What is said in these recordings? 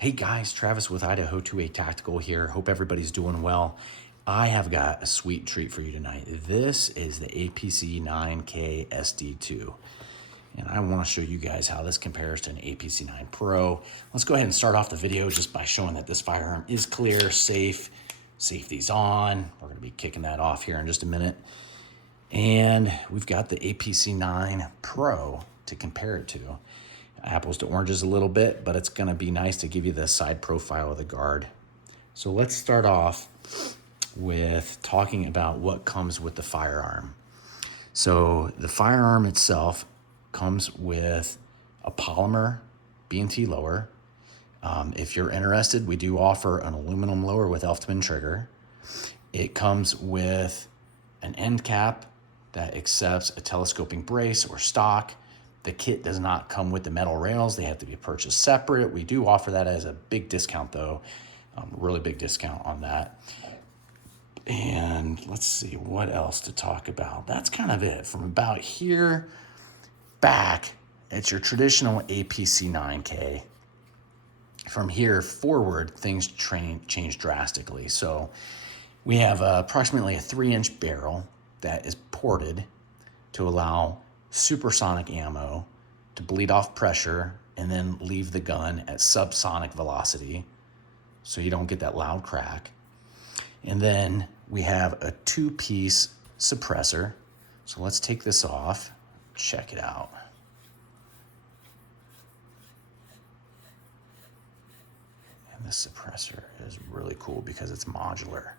Hey guys, Travis with Idaho 2A Tactical here. Hope everybody's doing well. I have got a sweet treat for you tonight. This is the Apc9K Sd2. And I want to show you guys how this compares to an APC9 Pro. Let's go ahead and start off the video just by showing that this firearm is clear, safe, safety's on. We're going to be kicking that off here in just a minute. And we've got the APC9 Pro to compare it to. Apples to oranges a little bit, but it's going to be nice to give you the side profile of the guard. So let's start off with talking about what comes with the firearm. So the firearm itself comes with a polymer B&T lower. If you're interested, we do offer an aluminum lower with elf twin trigger. It comes with an end cap that accepts a telescoping brace or stock. The kit does not come with the metal rails. They have to be purchased separate. We do offer that as a big discount though, really big discount on that. And let's see what else to talk about. That's kind of it. From about here back, it's your traditional APC9K. From here forward, things change drastically. So we have approximately a 3-inch barrel that is ported to allow supersonic ammo to bleed off pressure and then leave the gun at subsonic velocity so you don't get that loud crack. And then we have a 2-piece suppressor. So let's take this off, check it out. And this suppressor is really cool because it's modular.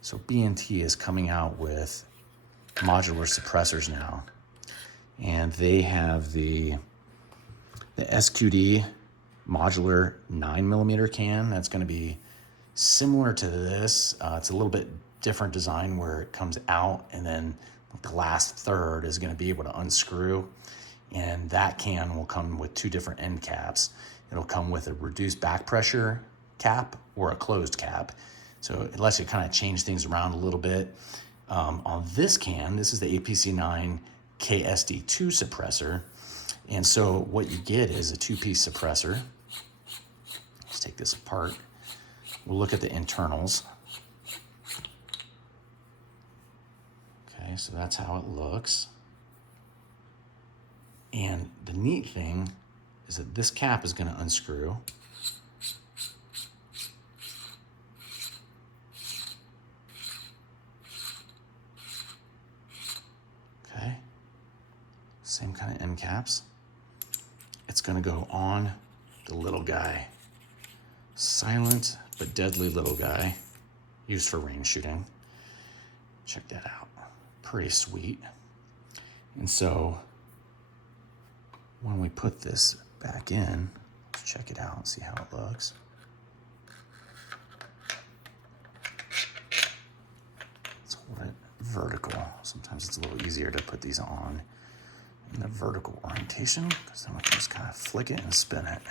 So B&T is coming out with modular suppressors now. And they have the SQD modular 9mm can. That's going to be similar to this. It's a little bit different design where it comes out and then the last third is going to be able to unscrew. And that can will come with 2 different end caps. It'll come with a reduced back pressure cap or a closed cap. So it lets you kind of change things around a little bit. On this can, this is the APC9K Sd2 suppressor. And so what you get is a 2-piece suppressor. Let's take this apart. We'll look at the internals. Okay, so that's how it looks. And the neat thing is that this cap is going to unscrew. Okay, same kind of end caps. It's going to go on the little guy. Silent but deadly little guy, used for range shooting. Check that out. Pretty sweet. And so when we put this back in, let's check it out and see how it looks. Let's hold it vertical. Sometimes it's a little easier to put these on in the vertical orientation because then we can just kind of flick it and spin it.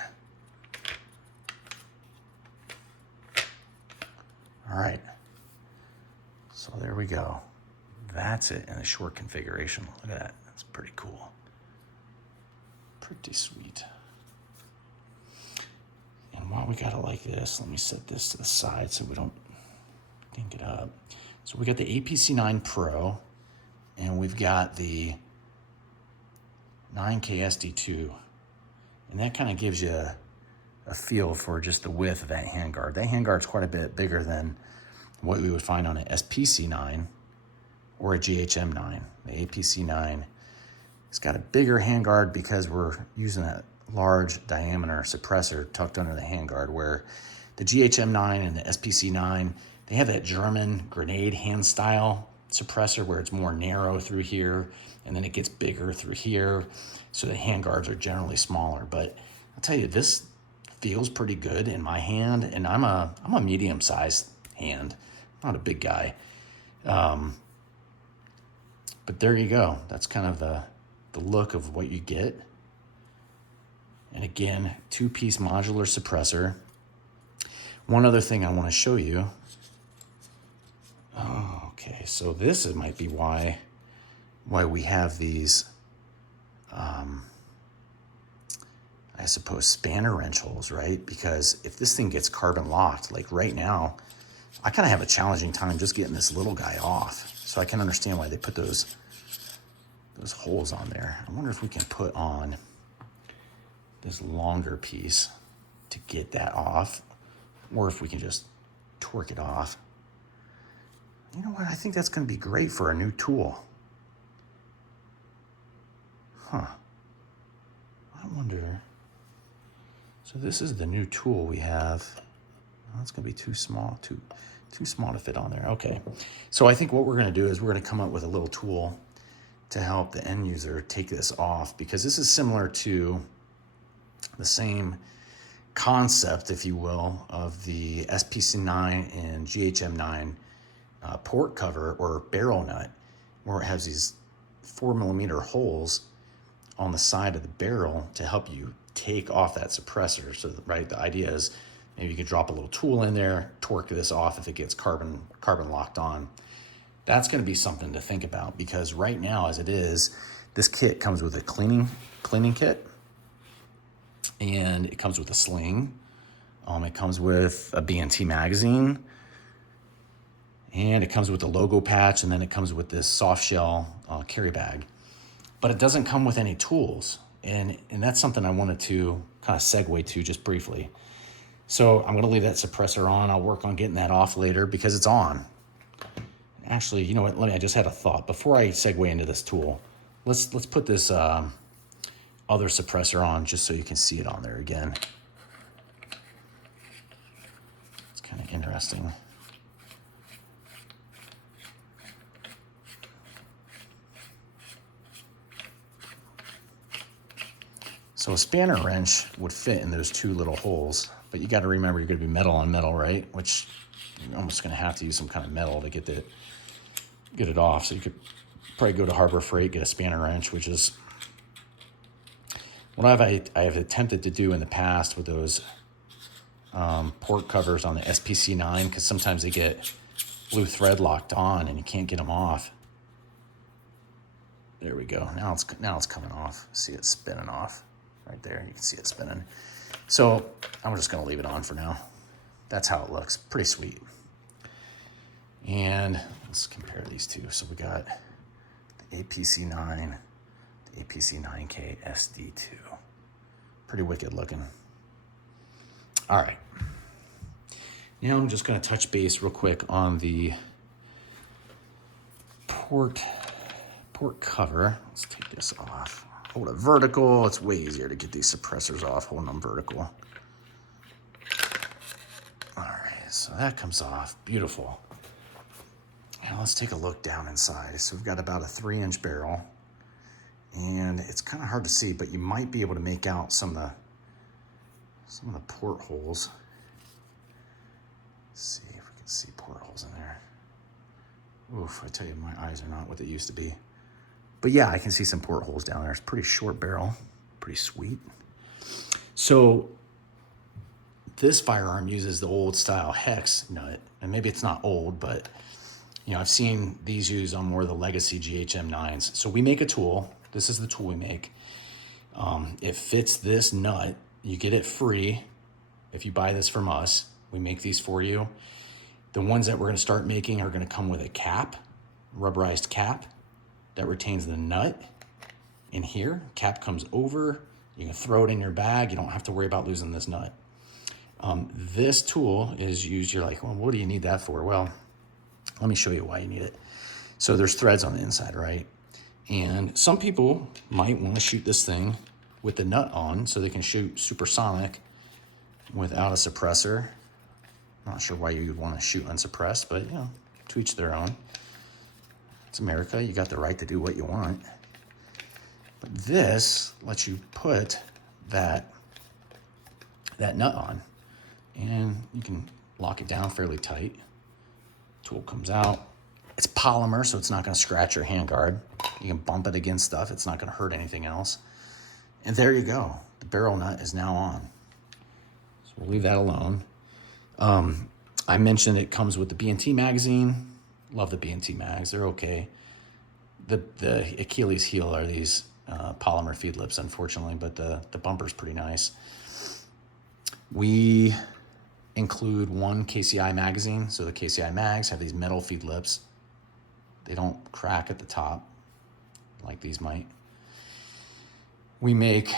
All right, so there we go. That's it in a short configuration. Look at that, that's pretty cool. Pretty sweet. And while we got it like this, let me set this to the side so we don't dink it up. So we got the APC9 Pro, and we've got the 9K Sd2. And that kind of gives you a feel for just the width of that handguard. That handguard's quite a bit bigger than what we would find on an SPC9 or a GHM9. The APC9 has got a bigger handguard because we're using that large diameter suppressor tucked under the handguard, where the GHM9 and the SPC9, they have that German grenade hand style suppressor where it's more narrow through here and then it gets bigger through here. So the handguards are generally smaller. But I'll tell you, this feels pretty good in my hand, and I'm a medium-sized hand, not a big guy. But there you go. That's kind of the look of what you get. And again, 2-piece modular suppressor. One other thing I want to show you. Oh, okay, so this might be why we have these. I I suppose, spanner wrench holes, right? Because if this thing gets carbon locked, like right now, I kind of have a challenging time just getting this little guy off. So I can understand why they put those holes on there. I wonder if we can put on this longer piece to get that off, or if we can just torque it off. You know what? I think that's going to be great for a new tool. Huh. I wonder. So this is the new tool we have. Oh, that's going to be too small, too small to fit on there. Okay. So I think what we're going to do is we're going to come up with a little tool to help the end user take this off, because this is similar to the same concept, if you will, of the SPC9 and GHM9 port cover or barrel nut, where it has these 4mm holes on the side of the barrel to help you take off that suppressor. So, right, the idea is maybe you could drop a little tool in there, torque this off if it gets carbon locked on. That's going to be something to think about, because right now, as it is, this kit comes with a cleaning kit, and it comes with a sling. It comes with a B&T magazine, and it comes with a logo patch, and then it comes with this soft shell carry bag. But it doesn't come with any tools, and that's something I wanted to kind of segue to just briefly. So I'm going to leave that suppressor on. I'll work on getting that off later because it's on. Actually, you know what? I just had a thought. Before I segue into this tool, let's put this other suppressor on just so you can see it on there again. It's kind of interesting. So a spanner wrench would fit in those two little holes, but you got to remember you're going to be metal on metal, right? Which you're almost going to have to use some kind of metal to get it off. So you could probably go to Harbor Freight, get a spanner wrench, which is what I have attempted to do in the past with those port covers on the SPC9, because sometimes they get blue thread locked on and you can't get them off. There we go. Now it's coming off. See it spinning off right there. You can see it spinning. So I'm just going to leave it on for now. That's how it looks. Pretty sweet. And let's compare these two. So we got the Apc9, the Apc9K Sd2. Pretty wicked looking. All right. Now I'm just going to touch base real quick on the port cover. Let's take this off. Hold it vertical. It's way easier to get these suppressors off holding them vertical. All right, so that comes off. Beautiful. Now let's take a look down inside. So we've got about a 3-inch barrel, and it's kind of hard to see, but you might be able to make out some of the portholes. Let's see if we can see portholes in there. Oof, I tell you, my eyes are not what they used to be. But yeah, I can see some portholes down there. It's a pretty short barrel, pretty sweet. So this firearm uses the old style hex nut, and maybe it's not old, but you know, I've seen these used on more of the legacy GHM9s. So we make a tool. This is the tool we make. It fits this nut. You get it free if you buy this from us. We make these for you. The ones that we're going to start making are going to come with a cap, rubberized cap that retains the nut in here. Cap comes over. You can throw it in your bag. You don't have to worry about losing this nut. This tool is used. You're like, well, what do you need that for? Well, let me show you why you need it. So there's threads on the inside, right? And some people might want to shoot this thing with the nut on so they can shoot supersonic without a suppressor. I'm not sure why you would want to shoot unsuppressed, but you know, to each their own. It's America. You got the right to do what you want. But this lets you put that nut on, and you can lock it down fairly tight. Tool comes out. It's polymer, so it's not going to scratch your handguard. You can bump it against stuff. It's not going to hurt anything else. And there you go. The barrel nut is now on. So we'll leave that alone. I mentioned it comes with the B&T magazine. Love the B&T mags. They're okay. The Achilles heel are these polymer feed lips, unfortunately, but the bumper's pretty nice. We include one KCI magazine. So the KCI mags have these metal feed lips. They don't crack at the top like these might. We make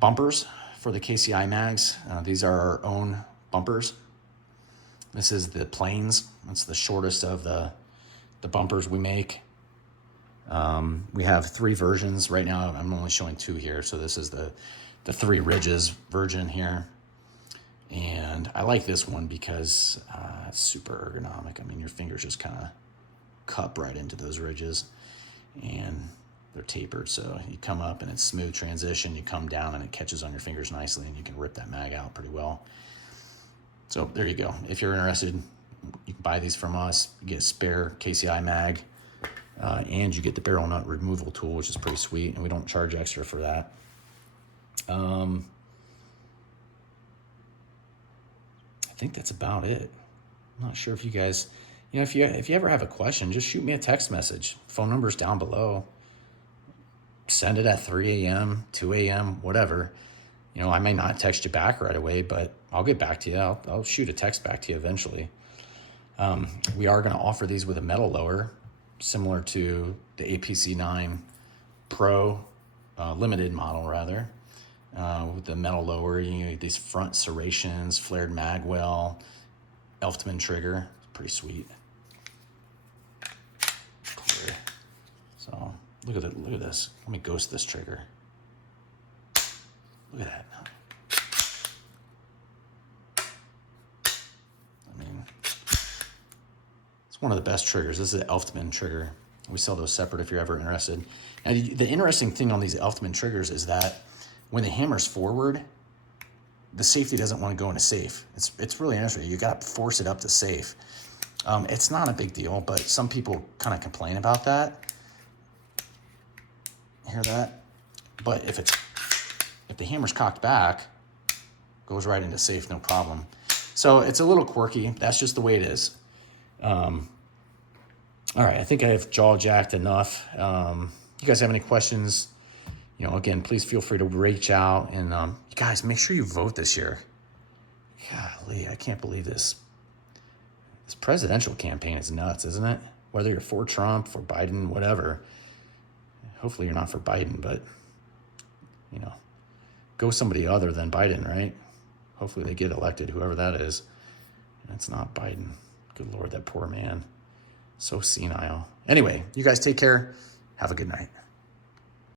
bumpers for the KCI mags. These are our own bumpers. This is the planes. That's the shortest of the bumpers we make. We have 3 versions. Right now I'm only showing 2 here. So this is the 3 ridges version here. And I like this one because it's super ergonomic. I mean, your fingers just kind of cup right into those ridges, and they're tapered. So you come up and it's smooth transition. You come down and it catches on your fingers nicely, and you can rip that mag out pretty well. So there you go. If you're interested, you can buy these from us. You get a spare KCI mag, and you get the barrel nut removal tool, which is pretty sweet, and we don't charge extra for that. I think that's about it. I'm not sure if you guys, if you ever have a question, just shoot me a text message. Phone number's down below. Send it at 3 a.m., 2 a.m., whatever. I may not text you back right away, but I'll get back to you. I'll shoot a text back to you eventually. We are going to offer these with a metal lower, similar to the APC9 Pro limited model, rather. With the metal lower, you get these front serrations, flared magwell, Elftman trigger. It's pretty sweet. Clear. So look at this. Let me ghost this trigger. Look at that. I mean, it's one of the best triggers. This is an Elftman trigger. We sell those separate if you're ever interested. And the interesting thing on these Elftman triggers is that when the hammer's forward, the safety doesn't want to go into safe. It's really interesting. You got to force it up to safe. It's not a big deal, but some people kind of complain about that. Hear that? But if the hammer's cocked back, goes right into safe, no problem. So it's a little quirky. That's just the way it is. All right, I think I have jaw jacked enough. You guys have any questions? Again, please feel free to reach out, and you guys, make sure you vote this year. Golly, I can't believe this. This presidential campaign is nuts, isn't it? Whether you're for Trump, for Biden, whatever. Hopefully you're not for Biden, but, go somebody other than Biden, right? Hopefully they get elected, whoever that is. And it's not Biden. Good Lord, that poor man. So senile. Anyway, you guys take care. Have a good night.